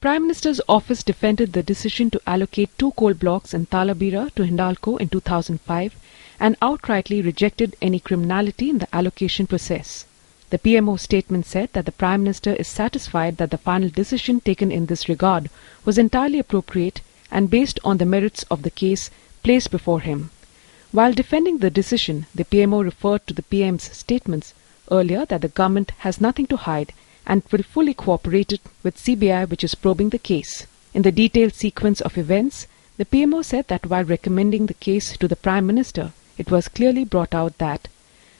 Prime Minister's office defended the decision to allocate 2 coal blocks in Talabira to Hindalco in 2005 and outrightly rejected any criminality in the allocation process. The PMO statement said that the Prime Minister is satisfied that the final decision taken in this regard was entirely appropriate and based on the merits of the case placed before him. While defending the decision, the PMO referred to the PM's statements earlier that the government has nothing to hide and will fully cooperate with CBI, which is probing the case. In the detailed sequence of events, the PMO said that while recommending the case to the Prime Minister, it was clearly brought out that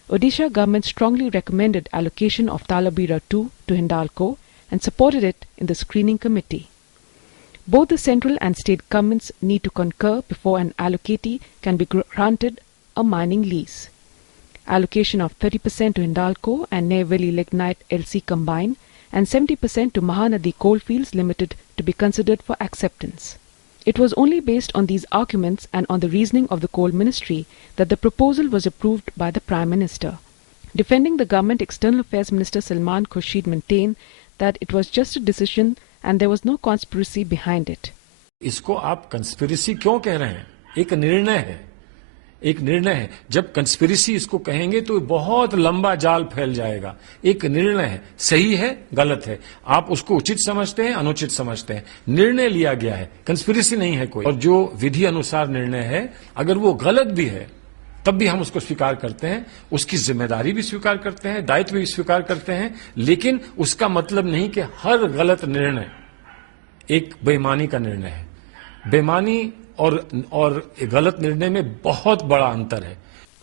Odisha government strongly recommended allocation of Talabira 2 to Hindalco and supported it in the screening committee. Both the central and state governments need to concur before an allocatee can be granted a mining lease. Allocation of 30% to Hindalco and Neyveli Lignite LC combined and 70% to Mahanadi Coalfields Limited to be considered for acceptance. It was only based on these arguments and on the reasoning of the Coal Ministry that the proposal was approved by the Prime Minister. Defending the government, External Affairs Minister Salman Khurshid maintained that it was just a decision and there was no conspiracy behind it. इसको आप conspiracy क्यों कह रहे हैं? एक निर्णय है, एक निर्णय है. जब कंस्पिरेसी इसको कहेंगे तो बहुत लंबा जाल फैल जाएगा. एक निर्णय है, सही है, गलत है. आप उसको उचित समझते हैं, अनुचित समझते हैं. निर्णय लिया गया है, कंस्पिरेसी नहीं है कोई. और जो विधि अनुसार निर्णय है, अगर वो गलत भी है, तब भी हम उसको स्वीकार करते हैं. उसकी जिम्मेदारी भी स्वीकार करते हैं, दायित्व भी स्वीकार करते हैं. लेकिन उसका मतलब नहीं कि हर गलत निर्णय एक बेईमानी का निर्णय है. बेईमानी और गलत निर्णय में बहुत बड़ा अंतर है.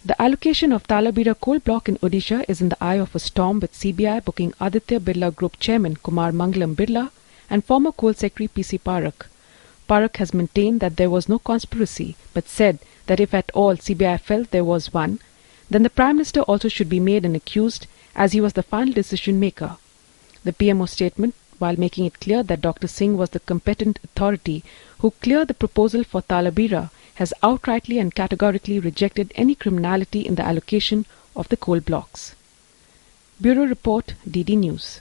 The allocation of Talabira coal block in Odisha is in the eye of a storm, with CBI booking Aditya Birla Group Chairman Kumar Mangalam Birla and former Coal Secretary P.C. Parakh. Parakh has maintained that there was no conspiracy, but said that if at all CBI felt there was one, then the Prime Minister also should be made an accused, as he was the final decision maker. The PMO statement, while making it clear that Dr. Singh was the competent authority who cleared the proposal for Talabira, has outrightly and categorically rejected any criminality in the allocation of the coal blocks. Bureau Report, DD News.